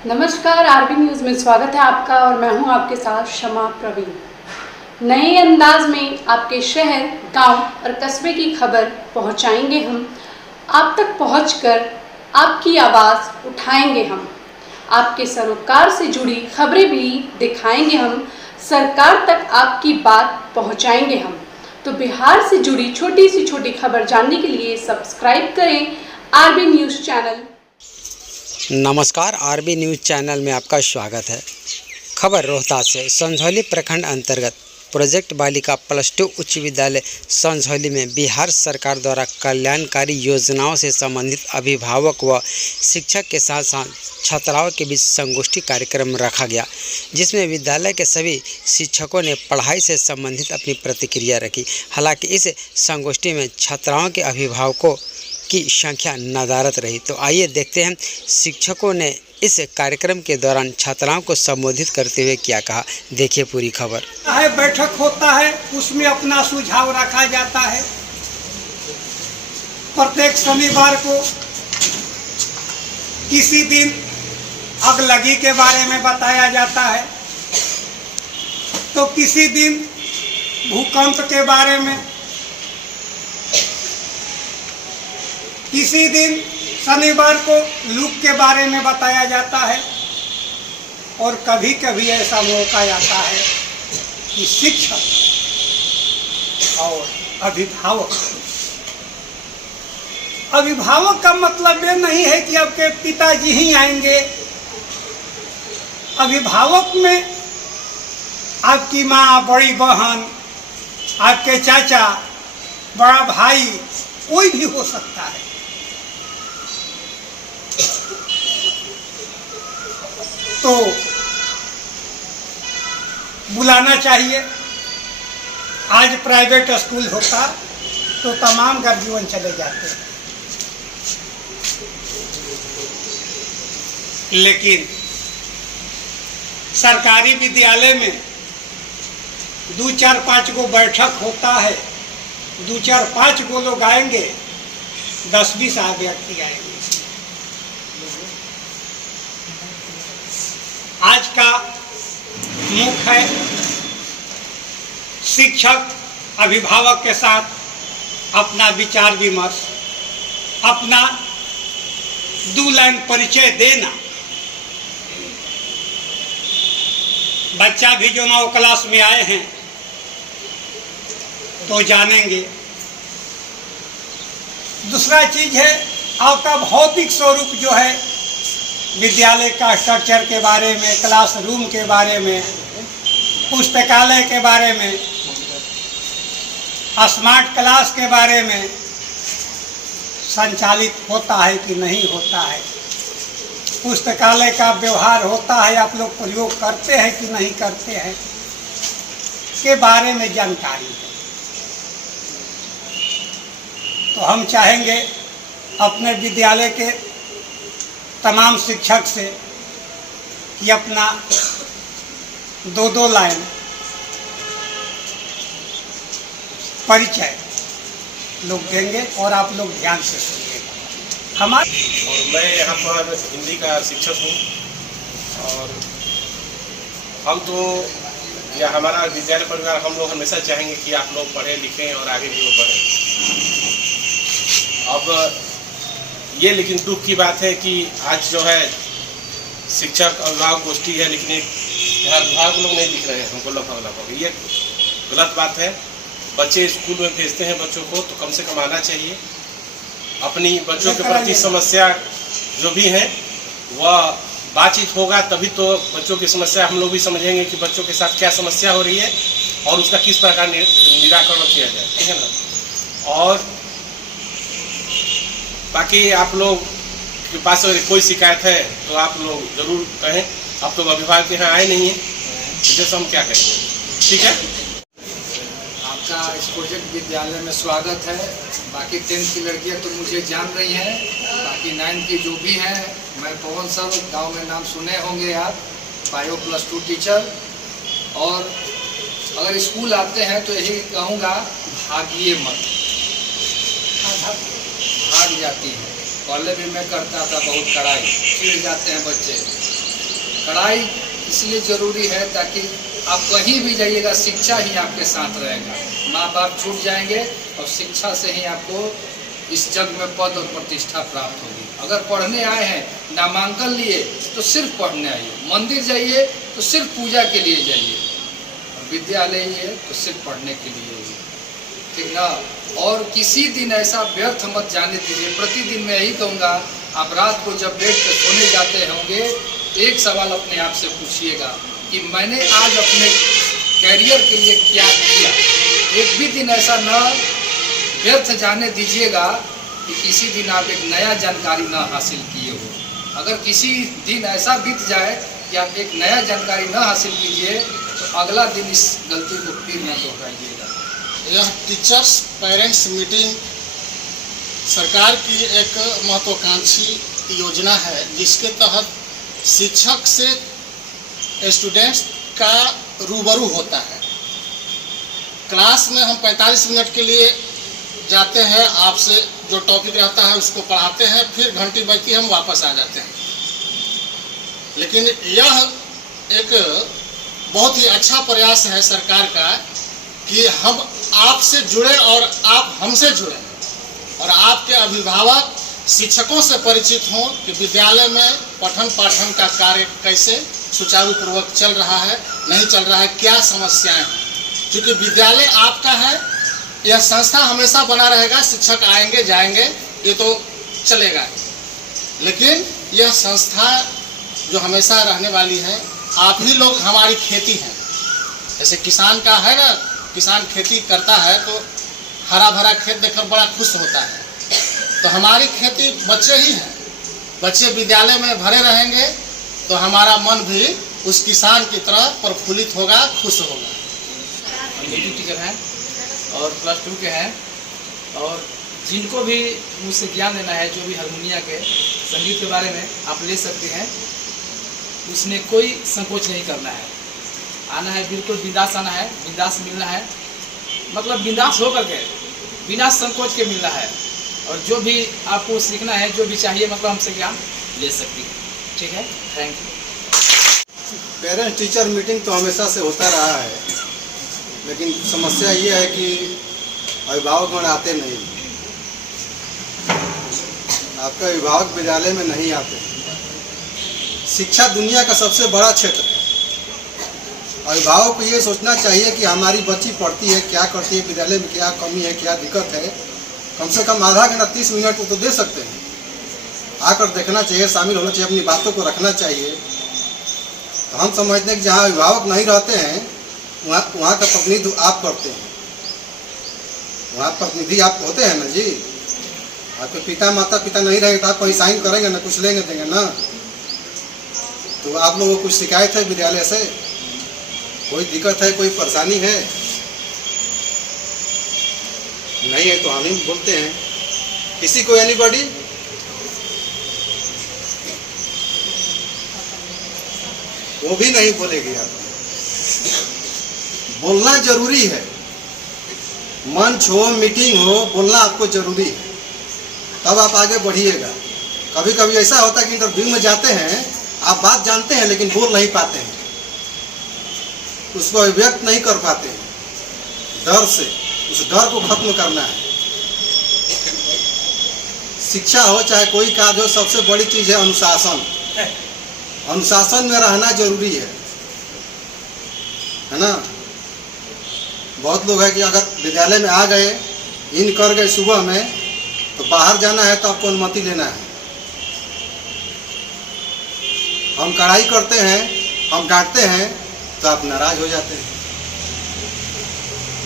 नमस्कार, RB news में स्वागत है आपका और मैं हूं आपके साथ शमा प्रवीण। नए अंदाज में आपके शहर, गांव और कस्बे की खबर पहुंचाएंगे हम। आप तक पहुंचकर आपकी आवाज़ उठाएंगे हम। आपके सरोकार से जुड़ी खबरें भी दिखाएंगे हम। सरकार तक आपकी बात पहुंचाएंगे हम। तो बिहार से जुड़ी छोटी से छोटी खबर जानने के लिए सब्सक्राइब करें आरबी न्यूज़ चैनल। नमस्कार, आरबी न्यूज़ चैनल में आपका स्वागत है। खबर रोहतास से। संझौली प्रखंड अंतर्गत प्रोजेक्ट बालिका +2 उच्च विद्यालय संझौली में बिहार सरकार द्वारा कल्याणकारी योजनाओं से संबंधित अभिभावक व शिक्षक के साथ साथ छात्राओं के बीच संगोष्ठी कार्यक्रम रखा गया, जिसमें विद्यालय के सभी शिक्षकों ने पढ़ाई से संबंधित अपनी प्रतिक्रिया रखी। हालांकि इस संगोष्ठी में छात्राओं के अभिभावकों की संख्या नदारद रही। तो आइए देखते हैं शिक्षकों ने इस कार्यक्रम के दौरान छात्राओं को संबोधित करते हुए क्या कहा। देखिए पूरी खबर। बैठक होता है, उसमें अपना सुझाव रखा जाता है। प्रत्येक शनिवार को किसी दिन अगलगी के बारे में बताया जाता है, तो किसी दिन भूकंप के बारे में, किसी दिन शनिवार को लूप के बारे में बताया जाता है। और कभी कभी ऐसा मौका आता है कि शिक्षक और अभिभावक का मतलब ये नहीं है कि आपके पिताजी ही आएंगे। अभिभावक में आपकी माँ, बड़ी बहन, आपके चाचा, बड़ा भाई, कोई भी हो सकता है। तो बुलाना चाहिए। आज प्राइवेट स्कूल होता तो तमाम गर्जीवन चले जाते, लेकिन सरकारी विद्यालय में 2-4-5 गो बैठक होता है। 2-4-5 गो लोग आएंगे, 10-20 व्यक्ति आएंगे। आज का मुख्य है शिक्षक अभिभावक के साथ अपना विचार विमर्श, अपना 2 लाइन परिचय देना। बच्चा भी जो 9 क्लास में आए हैं तो जानेंगे। दूसरा चीज है आपका भौतिक स्वरूप जो है, विद्यालय का स्ट्रक्चर के बारे में, क्लासरूम के बारे में, पुस्तकालय के बारे में, स्मार्ट क्लास के बारे में संचालित होता है कि नहीं होता है, पुस्तकालय का व्यवहार होता है, आप लोग प्रयोग करते हैं कि नहीं करते हैं, के बारे में जानकारी है। तो हम चाहेंगे अपने विद्यालय के तमाम शिक्षक से कि अपना 2-2 लाइन परिचय लोग देंगे और आप लोग ध्यान से सुनिएगा। और मैं यहाँ पर हिंदी का शिक्षक हूँ और हम तो या हमारा विद्यालय परिवार हम लोग हमेशा चाहेंगे कि आप लोग पढ़ें लिखें और आगे भी वो पढ़ें। अब ये लेकिन दुख की बात है कि आज जो है शिक्षक अभिभावक गोष्ठी है, लेकिन यहाँ अभिभावक लोग नहीं दिख रहे हैं हमको लगभग। ये गलत बात है। बच्चे स्कूल में भेजते हैं बच्चों को, तो कम से कम आना चाहिए। अपनी बच्चों के प्रति समस्या जो भी है वह बातचीत होगा, तभी तो बच्चों की समस्या हम लोग भी समझेंगे कि बच्चों के साथ क्या समस्या हो रही है और उसका किस प्रकार निराकरण किया जाए, ठीक है ना। और बाकी आप लोग के पास अगर कोई शिकायत है तो आप लोग ज़रूर कहें। आप तो अभिभावक यहाँ आए नहीं हैं, जैसे हम क्या कहेंगे, ठीक है। आपका इस प्रोजेक्ट विद्यालय में स्वागत है। बाकी 10th की लड़कियाँ तो मुझे जान रही हैं, बाकी 9th की जो भी हैं, मैं पवन सर, गांव में नाम सुने होंगे आप, बायो +2 टीचर। और अगर स्कूल आते हैं तो यही कहूँगा, भागिए मत, भाग जाती हैं। पहले भी मैं करता था बहुत कड़ाई, चिढ़ जाते हैं बच्चे, पढ़ाई इसलिए ज़रूरी है ताकि आप कहीं भी जाइएगा शिक्षा ही आपके साथ रहेगा। माँ बाप छूट जाएंगे और शिक्षा से ही आपको इस जग में पद और प्रतिष्ठा प्राप्त होगी। अगर पढ़ने आए हैं, नामांकन लिए तो सिर्फ पढ़ने आइए, मंदिर जाइए तो सिर्फ पूजा के लिए जाइए, और विद्यालय ये तो सिर्फ पढ़ने के लिए ही, ठीक ना। और किसी दिन ऐसा व्यर्थ मत जाने दीजिए। प्रतिदिन मैं यही कहूँगा, आप रात को जब बेड पर सोने जाते होंगे, एक सवाल अपने आप से पूछिएगा कि मैंने आज अपने कैरियर के लिए क्या किया। एक भी दिन ऐसा न व्यर्थ जाने दीजिएगा कि किसी दिन आप एक नया जानकारी न हासिल किए हो। अगर किसी दिन ऐसा बीत जाए कि आप एक नया जानकारी न हासिल कीजिए तो अगला दिन इस गलती को फिर न दोहराइएगा। यह टीचर्स पेरेंट्स मीटिंग सरकार की एक महत्वाकांक्षी योजना है, जिसके तहत शिक्षक से स्टूडेंट्स का रूबरू होता है। क्लास में हम 45 मिनट के लिए जाते हैं, आपसे जो टॉपिक रहता है उसको पढ़ाते हैं, फिर घंटी बजती हम वापस आ जाते हैं। लेकिन यह एक बहुत ही अच्छा प्रयास है सरकार का कि हम आपसे जुड़े और आप हमसे जुड़े, और आपके अभिभावक शिक्षकों से परिचित हों कि विद्यालय में पठन पाठन का कार्य कैसे सुचारू पूर्वक चल रहा है, नहीं चल रहा है, क्या समस्याएं हैं। क्योंकि विद्यालय आपका है, यह संस्था हमेशा बना रहेगा, शिक्षक आएंगे जाएंगे ये तो चलेगा, लेकिन यह संस्था जो हमेशा रहने वाली है, आप ही लोग हमारी खेती हैं। जैसे किसान का है ना, किसान खेती करता है तो हरा भरा खेत देखकर बड़ा खुश होता है, तो हमारी खेती बच्चे ही हैं। बच्चे विद्यालय में भरे रहेंगे तो हमारा मन भी उस किसान की तरह प्रफुल्लित होगा, खुश होगा। लेडी टीचर हैं और प्लस 2 के हैं, और जिनको भी मुझसे ज्ञान लेना है, जो भी हारमोनिया के संगीत के बारे में आप ले सकते हैं, उसमें कोई संकोच नहीं करना है। आना है, बिल्कुल बिंदास आना है, बिंदास मिलना है, मतलब बिंदास होकर के बिना संकोच के मिलना है। और जो भी आपको सीखना है, जो भी चाहिए, मतलब हमसे ज्ञान ले सकती है। ठीक है, thank you. Parents teacher meeting तो हमेशा से होता रहा है, लेकिन समस्या ये है कि अभिभावकगण आते नहीं। आपका अभिभावक विद्यालय में नहीं आते। शिक्षा दुनिया का सबसे बड़ा क्षेत्र है। अभिभावक को ये सोचना चाहिए कि हमारी बच्ची पढ़ती है, क्या करती है, विद्यालय में क्या कमी है, क्या दिक्कत है। कम से कम आधा घंटा 30 मिनट वो तो दे सकते हैं। आकर देखना चाहिए, शामिल होना चाहिए, अपनी बातों को रखना चाहिए। तो हम समझते हैं कि जहाँ अभिभावक नहीं रहते हैं वहाँ का प्रतिनिधि आप करते हैं, वहाँ प्रतिनिधि आप होते हैं ना जी। आपके पिता माता पिता नहीं रहेंगे तो आप कहीं साइन करेंगे ना, कुछ लेंगे देंगे ना। तो आप लोगों को कुछ शिकायत है विद्यालय से, कोई दिक्कत है, कोई परेशानी है? नहीं है तो हम ही बोलते हैं। किसी को एनीबॉडी? वो भी नहीं बोलेगी। आप बोलना जरूरी है, मंच हो, मीटिंग हो, बोलना आपको जरूरी है, तब आप आगे बढ़िएगा। कभी कभी ऐसा होता है कि इंटरव्यू में जाते हैं, आप बात जानते हैं लेकिन बोल नहीं पाते हैं, उसको अभिव्यक्त नहीं कर पाते हैं, डर से। उस डर को खत्म करना है। शिक्षा हो चाहे कोई कार्य हो, सबसे बड़ी चीज़ है अनुशासन। अनुशासन में रहना जरूरी है ना। बहुत लोग हैं कि अगर विद्यालय में आ गए, इन कर गए सुबह में, तो बाहर जाना है तो आपको अनुमति लेना है। हम कड़ाई करते हैं, हम डांटते हैं तो आप नाराज हो जाते हैं।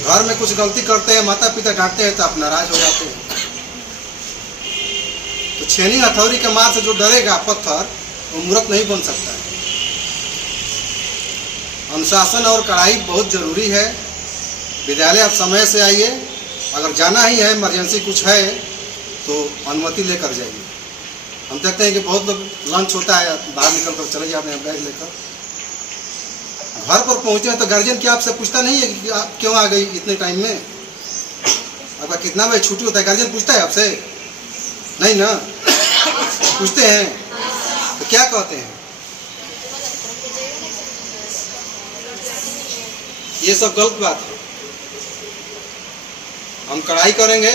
घर में कुछ गलती करते हैं, माता पिता डांटते हैं तो आप नाराज हो जाते हैं। तो छेनी हथौड़ी के मार से जो डरेगा पत्थर, वो मूर्ख नहीं बन सकता है। अनुशासन और कड़ाई बहुत जरूरी है। विद्यालय आप समय से आइए, अगर जाना ही है, इमरजेंसी कुछ है तो अनुमति लेकर जाइए। हम देखते हैं कि बहुत लोग लंच होता है, बाहर निकल कर चले जाते हैं बैग लेकर। घर पर पहुंचे हैं तो गार्जियन क्या आपसे पूछता नहीं है कि आप क्यों आ गई इतने टाइम में, आपका कितना बजे छुट्टी होता है? गार्जियन पूछता है आपसे? नहीं ना। पूछते हैं तो क्या कहते हैं? ये सब गलत बात है। हम कड़ाई करेंगे,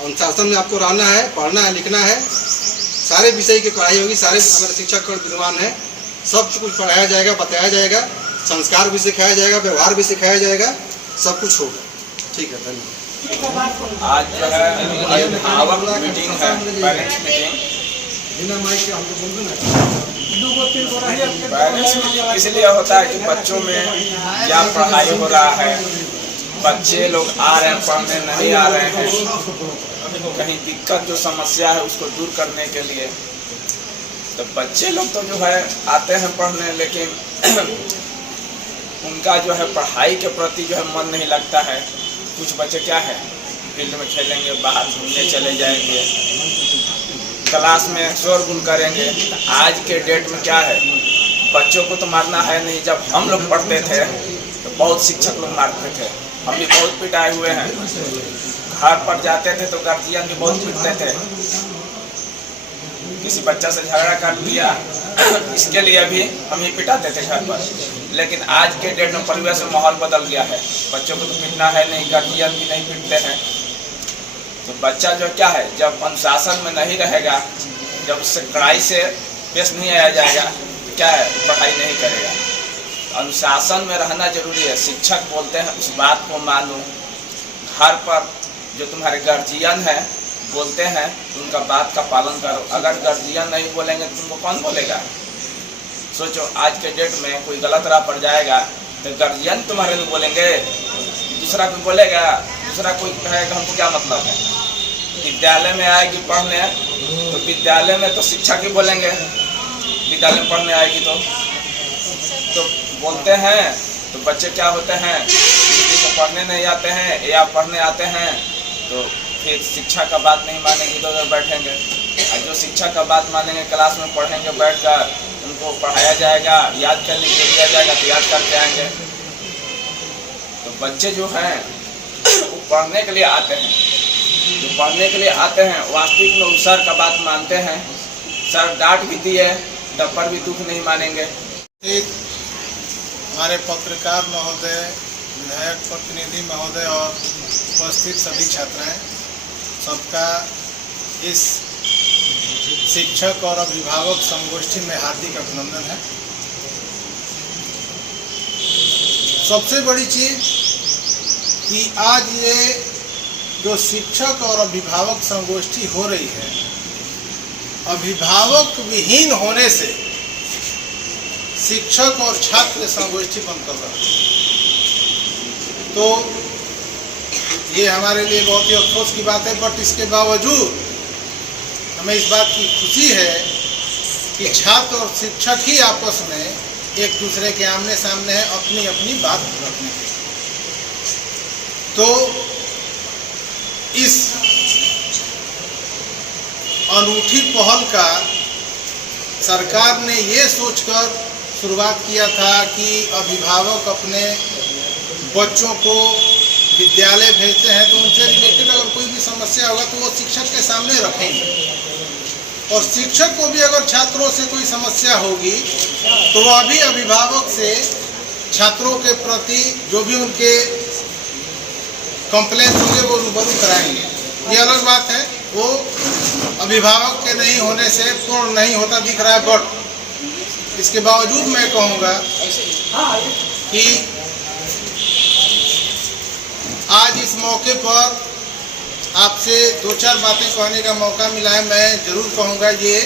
अनुशासन में आपको रहना है, पढ़ना है, लिखना है, सारे विषय की पढ़ाई होगी। सारे हमारे शिक्षक और विद्वान हैं, सब कुछ पढ़ाया जाएगा, बताया जाएगा, संस्कार भी सिखाया जाएगा, व्यवहार भी सिखाया जाएगा, सब कुछ होगा। ठीक है, धन्यवाद। आज जो है अभिभावक मीटिंग है, पेरेंट्स मीटिंग। पेरेंट्स मीटिंग इसलिए होता है कि बच्चों में क्या पढ़ाई हो रहा है, बच्चे लोग आ रहे हैं पढ़ने, नहीं आ रहे हैं, कहीं दिक्कत जो समस्या है उसको दूर करने के लिए। तो बच्चे लोग तो जो है आते हैं पढ़ने, लेकिन उनका जो है पढ़ाई के प्रति जो है मन नहीं लगता है। कुछ बच्चे क्या है फील्ड में खेलेंगे, बाहर घूमने चले जाएंगे, क्लास में शोरगुल करेंगे। आज के डेट में क्या है, बच्चों को तो मारना है नहीं। जब हम लोग पढ़ते थे तो बहुत शिक्षक लोग मारते थे, हम भी बहुत पिटाए हुए हैं। घर पर जाते थे तो गार्जियन भी बहुत पीटते थे, किसी बच्चा से झगड़ा कर लिया इसके लिए भी हम ही पिटाते थे घर पर। लेकिन आज के डेट में परिवेश में माहौल बदल गया है, बच्चों को तो पीटना है नहीं, गार्जियन भी नहीं पीटते हैं। तो बच्चा जो क्या है, जब अनुशासन में नहीं रहेगा, जब उससे कड़ाई से पेश नहीं आया जाएगा तो क्या है, पढ़ाई नहीं करेगा। अनुशासन में रहना जरूरी है। शिक्षक बोलते हैं उस बात को मानो। घर पर जो तुम्हारे गार्जियन है बोलते हैं तो उनका बात का पालन करो। अगर गार्जियन नहीं बोलेंगे तो तुमको कौन बोलेगा। सोचो आज के डेट में कोई गलत राह पर जाएगा तो गार्जियन तुम्हारे नहीं बोलेंगे, दूसरा कोई बोलेगा, दूसरा कोई कहेगा हमको क्या मतलब है। विद्यालय में आएगी पढ़ने तो विद्यालय में तो शिक्षक ही बोलेंगे, विद्यालय में पढ़ने आएगी तो बोलते हैं। तो बच्चे क्या होते हैं, तो पढ़ने नहीं आते हैं या पढ़ने आते हैं तो फिर शिक्षा का बात नहीं मानेंगे, तो उधर बैठेंगे। और जो शिक्षा का बात मानेंगे, क्लास में पढ़ेंगे, बैठकर उनको पढ़ाया जाएगा, याद करने के लिए दिया जाएगा तो याद करके आएंगे। तो बच्चे जो हैं वो पढ़ने के लिए आते हैं, जो पढ़ने के लिए आते हैं वास्तविक में उस सर का बात मानते हैं। सर डांट भी दिए तब पर भी दुख नहीं मानेंगे। हमारे पत्रकार महोदय, विधायक प्रतिनिधि महोदय और उपस्थित सभी छात्राएं, सबका इस शिक्षक और अभिभावक संगोष्ठी में हार्दिक अभिनंदन है। सबसे बड़ी चीज कि आज ये जो शिक्षक और अभिभावक संगोष्ठी हो रही है, अभिभावक विहीन होने से शिक्षक और छात्र संगोष्ठी बनकर रहा है। तो ये हमारे लिए बहुत ही अफसोस की बात है, बट इसके बावजूद हमें इस बात की खुशी है कि छात्र और शिक्षक ही आपस में एक दूसरे के आमने सामने हैं अपनी अपनी बात रखने के। तो इस अनूठी पहल का सरकार ने ये सोचकर शुरुआत किया था कि अभिभावक अपने बच्चों को विद्यालय भेजते हैं तो उनसे रिलेटेड अगर कोई भी समस्या होगा तो वो शिक्षक के सामने रखेंगे, और शिक्षक को भी अगर छात्रों से कोई समस्या होगी तो वह भी अभिभावक से छात्रों के प्रति जो भी उनके कंप्लेंट होंगे वो रूबरू कराएंगे। ये अलग बात है, वो अभिभावक के नहीं होने से पूर्ण नहीं होता दिख रहा है, बट इसके बावजूद मैं कहूँगा कि आज इस मौके पर आपसे दो चार बातें कहने का मौका मिला है। मैं जरूर कहूँगा ये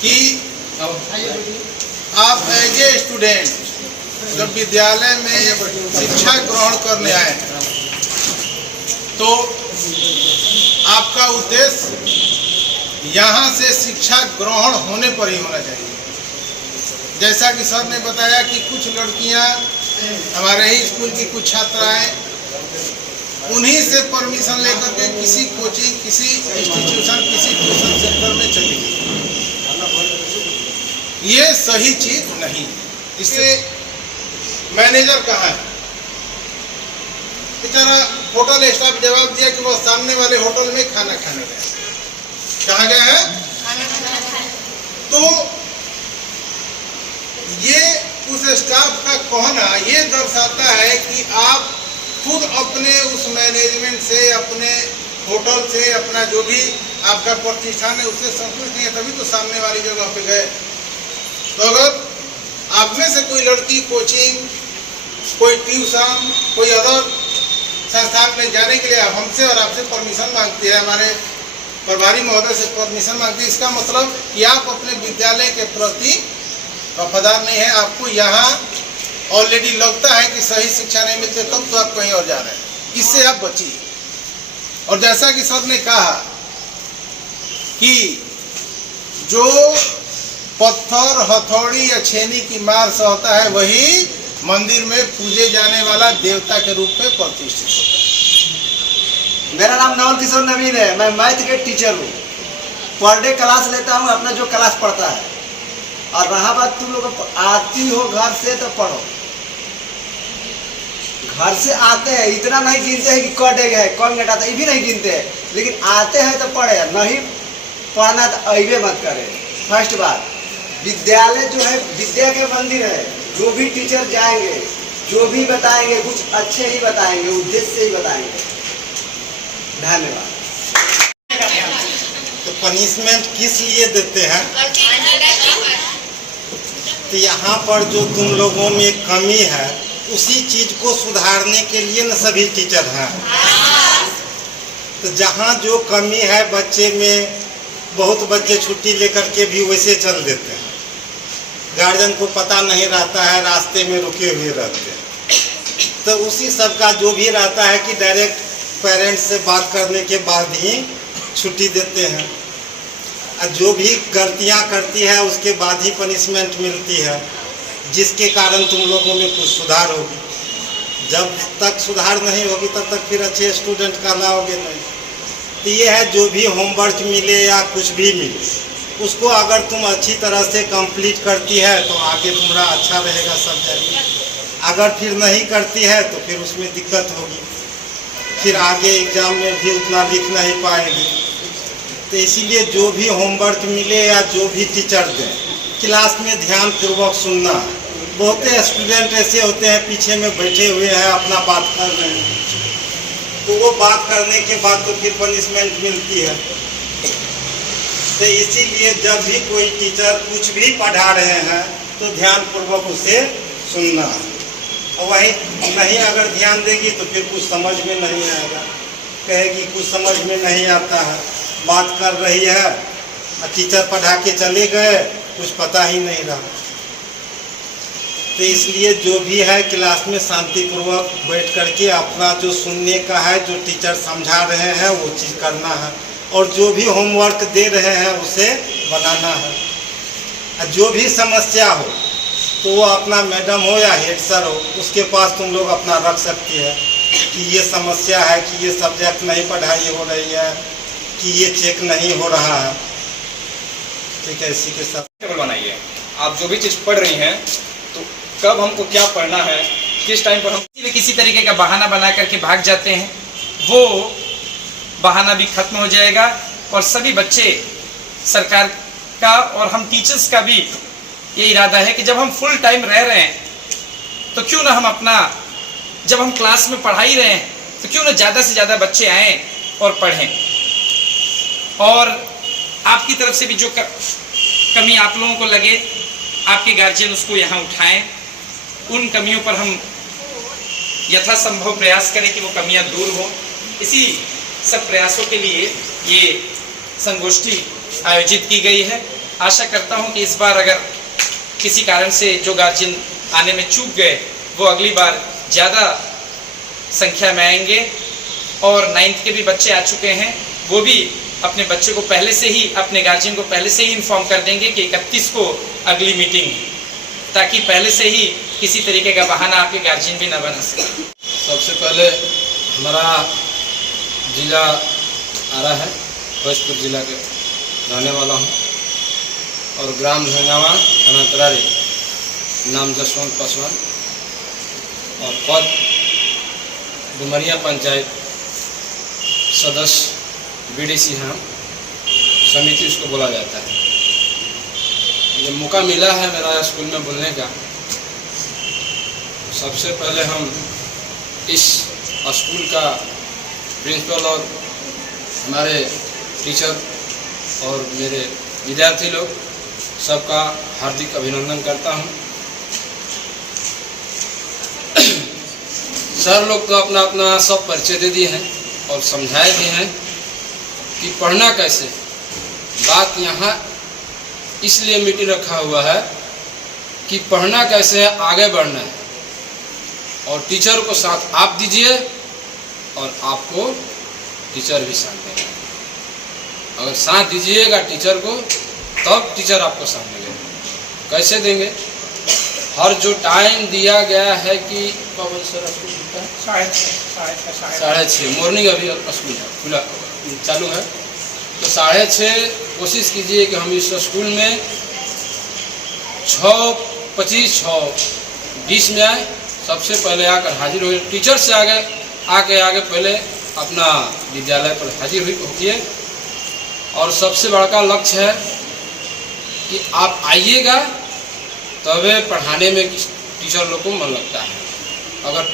कि आप एज ए स्टूडेंट जब विद्यालय में शिक्षा ग्रहण करने आए हैं तो आपका उद्देश्य यहाँ से शिक्षा ग्रहण होने पर ही होना चाहिए। जैसा कि सर ने बताया कि कुछ लड़कियाँ हमारे ही स्कूल की कुछ छात्राएं उन्हीं से परमिशन लेकर के किसी कोचिंग, किसी इंस्टीट्यूशन, किसी ट्यूशन सेंटर में चली गई। ये सही चीज नहीं। इससे मैनेजर कहाँ है? बेचारा होटल स्टाफ जवाब दिया कि वो सामने वाले होटल में खाना खाने गए। कहाँ गए हैं? तो ये उस स्टाफ का कहना ये दर्शाता है कि आप खुद अपने उस मैनेजमेंट से, अपने होटल से, अपना जो भी आपका प्रतिष्ठान है उससे संतुष्ट नहीं है, तभी तो सामने वाली जगह पे गए। तो अगर आप में से कोई लड़की कोचिंग, कोई ट्यूशन, कोई अदर संस्थान में जाने के लिए हमसे और आपसे परमिशन मांगती है, हमारे प्रभारी महोदय से परमिशन मांगती है, इसका मतलब कि आप अपने विद्यालय के प्रति वफादार नहीं है। आपको यहाँ ऑलरेडी लगता है कि सही शिक्षा नहीं मिलती, तब तो आप कहीं और जा रहे हैं। इससे आप बचिए। और जैसा कि सर ने कहा कि जो पत्थर, हथौड़ी या छेनी की मार सहता है, वही मंदिर में पूजे जाने वाला देवता के रूप में प्रतिष्ठित होता है। मेरा नाम नवल किशोर नवीन है। मैं मैथ के टीचर हूँ। पर डे क्लास लेता हूँ, अपना जो क्लास पढ़ता है। और रहा बात तुम लोग आती हो घर से तो पढ़ो। घर से आते हैं इतना नहीं गिनते हैं कि कट है, कौन घटाता, ये भी नहीं गिनते हैं, लेकिन आते हैं तो पढ़े, नहीं पढ़ना तो अइबे मत करे। फर्स्ट बात, विद्यालय जो है विद्या के मंदिर है। जो भी टीचर जाएंगे, जो भी बताएंगे, कुछ अच्छे ही बताएंगे, उद्देश्य से ही बताएंगे। धन्यवाद। तो पनिशमेंट किस लिए देते हैं? तो यहाँ पर जो तुम लोगों में कमी है, उसी चीज को सुधारने के लिए न सभी टीचर हैं। तो जहाँ जो कमी है बच्चे में, बहुत बच्चे छुट्टी लेकर के भी वैसे चल देते हैं। गार्जियन को पता नहीं रहता है, रास्ते में रुके हुए रहते हैं। तो उसी सब का जो भी रहता है कि डायरेक्ट पेरेंट्स से बात करने के बाद ही छुट्टी देते हैं। और जो भी गलतियां करती है उसके बाद ही पनिशमेंट मिलती है, जिसके कारण तुम लोगों में कुछ सुधार होगी। जब तक सुधार नहीं होगी तब तक फिर अच्छे स्टूडेंट कहलाओगे नहीं। तो ये है, जो भी होमवर्क मिले या कुछ भी मिले, उसको अगर तुम अच्छी तरह से कंप्लीट करती है तो आगे तुम्हारा अच्छा रहेगा सब्जेक्ट। अगर फिर नहीं करती है तो फिर उसमें दिक्कत होगी, फिर आगे एग्जाम में भी उतना लिख नहीं पाएगी। तो इसीलिए जो भी होमवर्क मिले या जो भी टीचर दें, क्लास में ध्यान पूर्वक सुनना। बहुत स्टूडेंट ऐसे होते हैं पीछे में बैठे हुए हैं, अपना बात कर रहे हैं, तो वो बात करने के बाद तो फिर पनिशमेंट मिलती है। तो इसीलिए जब भी कोई टीचर कुछ भी पढ़ा रहे हैं तो ध्यान पूर्वक उसे सुनना है। और वही नहीं अगर ध्यान देगी तो फिर कुछ समझ में नहीं आएगा, कहेगी कुछ समझ में नहीं आता है, बात कर रही है, टीचर पढ़ा के चले गए, कुछ पता ही नहीं रहा। तो इसलिए जो भी है क्लास में शांतिपूर्वक बैठ करके अपना जो सुनने का है, जो टीचर समझा रहे हैं वो चीज़ करना है, और जो भी होमवर्क दे रहे हैं उसे बनाना है। जो भी समस्या हो तो वो अपना मैडम हो या हेड सर हो, उसके पास तुम लोग अपना रख सकती है कि ये समस्या है, कि ये सब्जेक्ट नहीं पढ़ाई हो रही है, कि ये चेक नहीं हो रहा है। ठीक है, इसी के साथ टेबल बनाइए। आप जो भी चीज़ पढ़ रही हैं तो कब हमको क्या पढ़ना है, किस टाइम पर हम किसी तरीके का बहाना बना करके भाग जाते हैं, वो बहाना भी खत्म हो जाएगा। और सभी बच्चे, सरकार का और हम टीचर्स का भी ये इरादा है कि जब हम फुल टाइम रह रहे हैं तो क्यों ना हम अपना, जब हम क्लास में पढ़ा ही रहे हैं तो क्यों ना ज़्यादा से ज़्यादा बच्चे आएँ और पढ़ें। और आपकी तरफ से भी जो कमी आप लोगों को लगे, आपके गार्जियन उसको यहाँ उठाएं। उन कमियों पर हम यथासंभव प्रयास करें कि वो कमियाँ दूर हों। इसी सब प्रयासों के लिए ये संगोष्ठी आयोजित की गई है। आशा करता हूँ कि इस बार अगर किसी कारण से जो गार्जियन आने में चूक गए, वो अगली बार ज़्यादा संख्या में आएंगे। और 9th के भी बच्चे आ चुके हैं, वो भी अपने बच्चे को पहले से ही, अपने गार्जियन को पहले से ही इन्फॉर्म कर देंगे कि 31 को अगली मीटिंग है, ताकि पहले से ही किसी तरीके का बहाना आपके गार्जियन भी न बना सके। सबसे पहले हमारा जिला आरा है, भोजपुर जिला के रहने वाला हूँ, और ग्राम झंगावा थाना तरारी, नाम जसवंत पासवान, और पद डुमरिया पंचायत सदस्य BDC हम समिति उसको बोला जाता है। ये मौका मिला है मेरा स्कूल में बोलने का, सबसे पहले हम इस स्कूल का प्रिंसिपल और हमारे टीचर और मेरे विद्यार्थी लोग सबका हार्दिक अभिनंदन करता हूं। सर लोग तो अपना अपना सब परिचय दे दिए हैं और समझाए भी हैं कि पढ़ना कैसे। बात यहाँ इसलिए मीटिंग रखा हुआ है कि पढ़ना कैसे है, आगे बढ़ना है, और टीचर को साथ आप दीजिए और आपको टीचर भी साथ देगा। अगर साथ दीजिएगा टीचर को तब टीचर आपको साथ देंगे। कैसे देंगे? हर जो टाइम दिया गया है कि सर स्कूल 6:30 मॉर्निंग अभी स्कूल है खुला चालू है, तो 6:30 कोशिश कीजिए कि हम इस स्कूल में 6:25 6:20 में आए। सबसे पहले आकर हाजिर हुए, टीचर से आगे पहले अपना विद्यालय पर हाजिर होइए। और सबसे बड़ा लक्ष्य है कि आप आइएगा तबे पढ़ाने में टीचर लोग को मन लगता है। अगर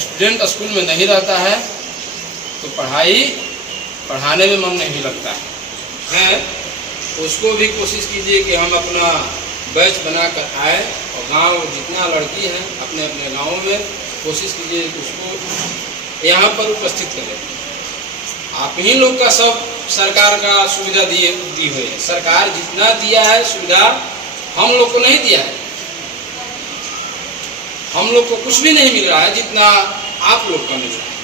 स्टूडेंट स्कूल में नहीं रहता है तो पढ़ाने में मन नहीं लगता है। उसको भी कोशिश कीजिए कि हम अपना बैच बनाकर आए और गांव जितना लड़की हैं अपने अपने गाँवों में कोशिश कीजिए कि उसको यहाँ पर उपस्थित करें। आप ही लोग का सब सरकार का सुविधा दी हुई है। सरकार जितना दिया है सुविधा हम लोग को नहीं दिया है। हम लोग को कुछ भी नहीं मिल रहा है जितना आप लोग का मिल रहा है।